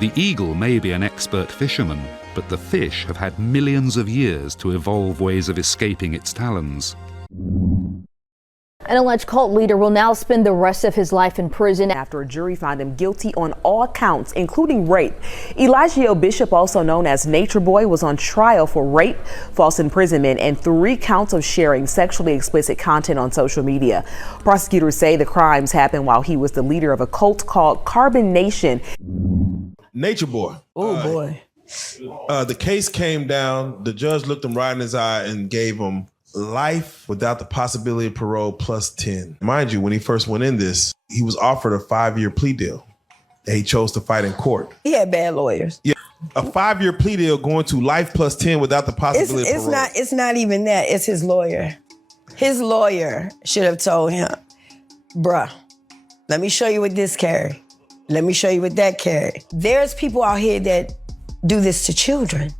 The eagle may be an expert fisherman, but the fish have had millions of years to evolve ways of escaping its talons. An alleged cult leader will now spend the rest of his life in prison after a jury found him guilty on all counts, including rape. Eligio Bishop, also known as Nature Boy, was on trial for rape, false imprisonment, and 3 counts of sharing sexually explicit content on social media. Prosecutors say the crimes happened while he was the leader of a cult called Carbon Nation. Nature Boy. Oh boy. The case came down. The judge looked him right in his eye and gave him life without the possibility of parole plus 10. Mind you, when he first went in this, he was offered a 5-year plea deal that he chose to fight in court. He had bad lawyers. Yeah, a 5-year plea deal going to life plus 10 without the possibility of parole. It's not even that. It's his lawyer. His lawyer should have told him, bruh, let me show you what this carry. Let me show you what that carry. There's people out here that do this to children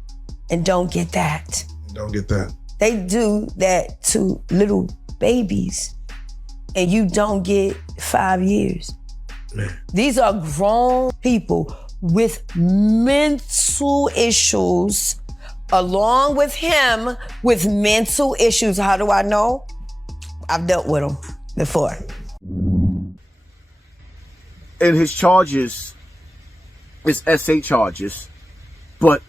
and don't get that. Don't get that. They do that to little babies, and you don't get 5 years. Man. These are grown people with mental issues, along with him with mental issues. How do I know? I've dealt with them before. And his charges is SA charges, but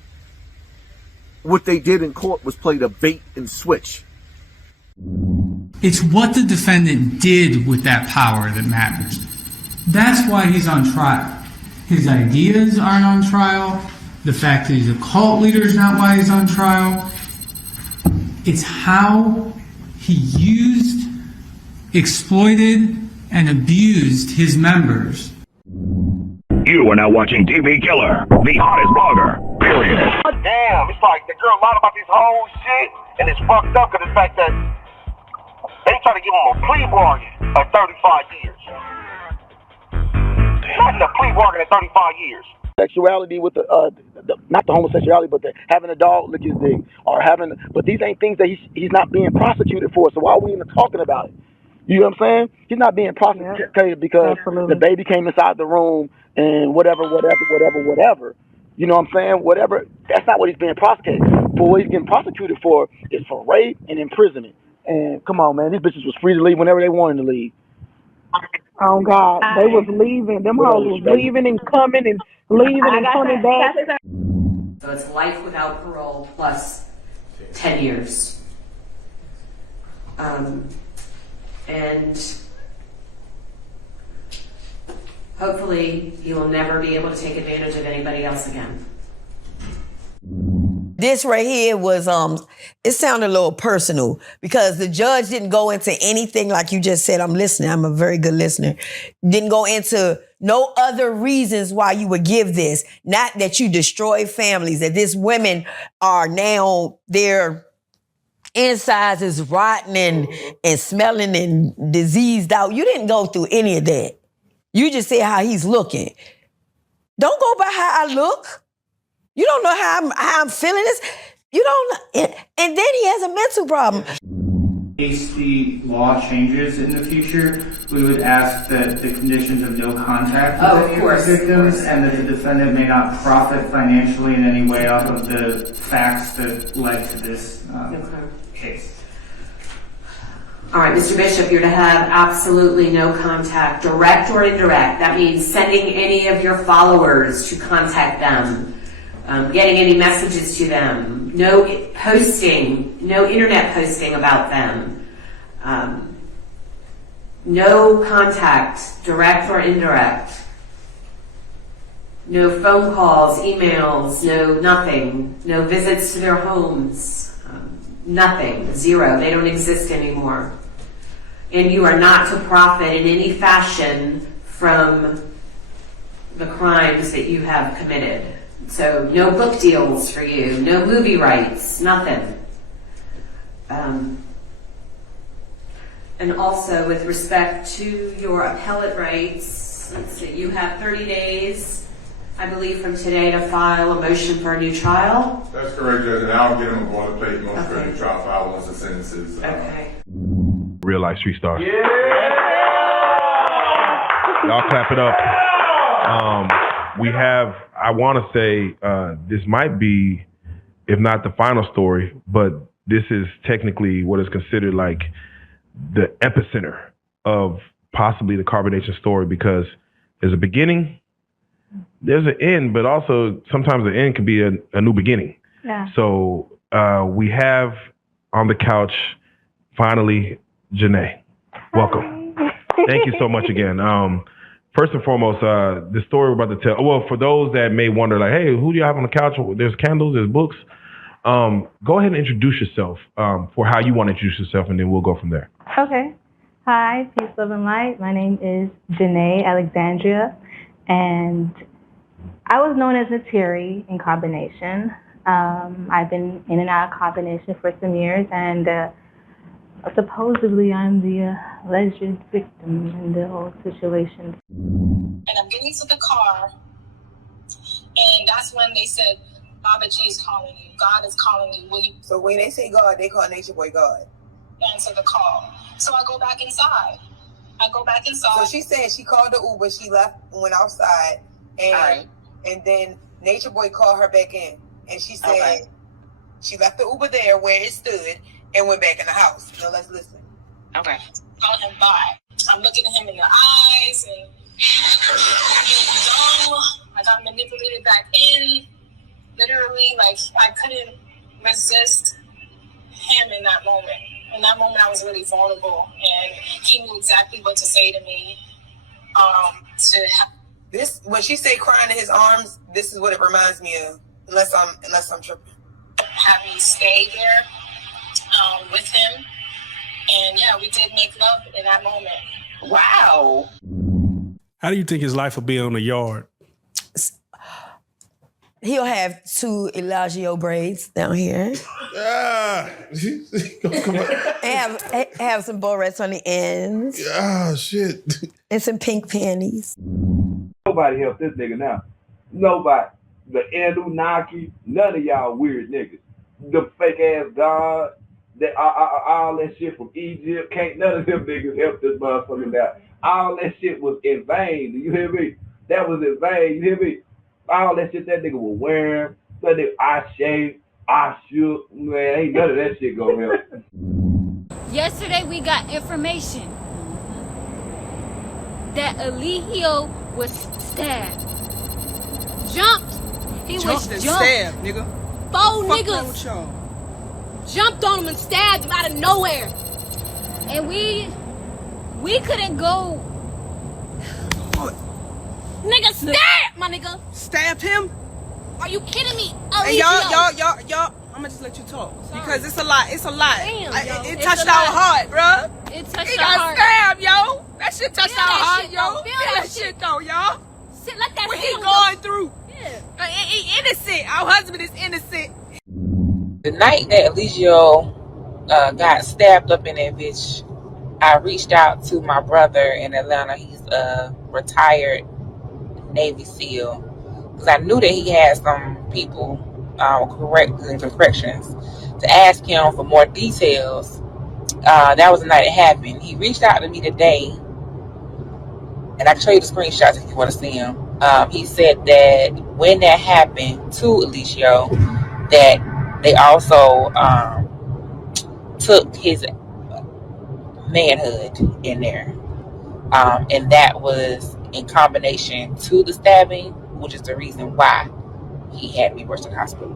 what they did in court was play the bait and switch. It's what the defendant did with that power that matters. That's why he's on trial. His ideas aren't on trial. The fact that he's a cult leader is not why he's on trial. It's how he used, exploited, and abused his members. You are now watching TV Killer, the hottest blogger, period. Damn, it's like the girl lied about this whole shit, and it's fucked up because the fact that they try to give him a plea bargain of 35 years. Not a plea bargain of 35 years. Sexuality with the not the homosexuality, but having a dog lick his dick, or having, but these ain't things that he's not being prosecuted for. So why are we even talking about it? You know what I'm saying? He's not being prosecuted because the baby came inside the room and whatever. You know what I'm saying? Whatever. That's not what he's being prosecuted for. What he's getting prosecuted for is for rape and imprisonment. And come on, man, these bitches was free to leave whenever they wanted to leave. Oh God, they was leaving. Them hoes was leaving and coming and leaving and coming back. So it's life without parole plus 10 years. And hopefully he will never be able to take advantage of anybody else again. This right here was, it sounded a little personal because the judge didn't go into anything like you just said. I'm listening. I'm a very good listener. Didn't go into no other reasons why you would give this. Not that you destroy families, that these women are now, their insides is rotten and smelling and diseased out. You didn't go through any of that. You just said how he's looking. Don't go by how I look. You don't know how I'm feeling this. You don't know. And then he has a mental problem. In case the law changes in the future, we would ask that the conditions of no contact with any of the victims and that the defendant may not profit financially in any way off of the facts that led to this case. All right, Mr. Bishop, you're to have absolutely no contact, direct or indirect. That means sending any of your followers to contact them, getting any messages to them, no posting, no internet posting about them, no contact, direct or indirect, no phone calls, emails, no nothing, no visits to their homes, nothing, zero. They don't exist anymore. And you are not to profit in any fashion from the crimes that you have committed. So no book deals for you, no movie rights, nothing. And also with respect to your appellate rights, let's see, you have 30 days, I believe, from today to file a motion for a new trial. That's correct, Judge, and I'll get them a boilerplate motion for a new trial file once the sentence is Real life street stars. Yeah! Y'all clap it up. We have I want to say this might be, if not the final story, but this is technically what is considered like the epicenter of possibly the carbonation story, because there's a beginning, there's an end, but also sometimes the end can be a new beginning. Yeah. So we have on the couch, finally, Janae. Welcome. Thank you so much again. First and foremost, the story we're about to tell, well, for those that may wonder, like, hey, who do you have on the couch? There's candles, there's books. Go ahead and introduce yourself for how you want to introduce yourself, and then we'll go from there. Okay. Hi, peace, love, and light. My name is Janae Alexandria, and I was known as Nateri in combination. I've been in and out of combination for some years, and supposedly I'm the alleged victim in the whole situation. And I'm getting to the car, and that's when they said, Baba G is calling you. God is calling you. Will you? So when they say God, they call Nature Boy God. Answer the call. So I go back inside. So she said she called the Uber, she left and went outside, and then Nature Boy called her back in. And she said she left the Uber there where it stood and went back in the house. Now let's listen. Okay. Call him by. I'm looking at him in the eyes and I'm getting dumb. I got manipulated back in. Literally, like, I couldn't resist him in that moment. In that moment, I was really vulnerable, and he knew exactly what to say to me. This, when she say crying in his arms, this is what it reminds me of. Unless I'm tripping. Have me stay there with him, and yeah, we did make love in that moment. Wow. How do you think his life will be on the yard? He'll have 2 Eligio braids down here. Come on. have some barrettes on the ends. Ah, shit. And some pink panties. Nobody helped this nigga now. Nobody. The Anunnaki, none of y'all weird niggas. The fake ass God, that all that shit from Egypt, can't none of them niggas help this motherfucker now. All that shit was in vain. Do you hear me? That was in vain. You hear me? All that shit that nigga was wearing, that nigga I shaved, I shook, man, ain't none of that shit gonna help. Yesterday we got information that Eligio was stabbed. Jumped. He was jumped. Stabbed, nigga. 4 niggas jumped on him and stabbed him out of nowhere. And we couldn't go. What? Nigga, stab my nigga. Stabbed him? Are you kidding me? Hey, y'all, I'ma just let you talk. Sorry. Because it's a lot. Damn, it touched our heart, bruh. It touched He our got heart. stabbed, yo. That shit touched Feel our that heart, shit, yo. though. Feel that shit though, y'all. Sit like that. What he feeling, going though. through? Yeah. He innocent. Our husband is innocent. The night that Eligio got stabbed up in that bitch, I reached out to my brother in Atlanta. He's a retired Navy SEAL. Because I knew that he had some people in corrections to ask him for more details. That was the night it happened. He reached out to me today, and I can show you the screenshots if you want to see them. He said that when that happened to Eligio, that they also took his manhood in there. And that was in combination to the stabbing, which is the reason why he had me rushed to the hospital.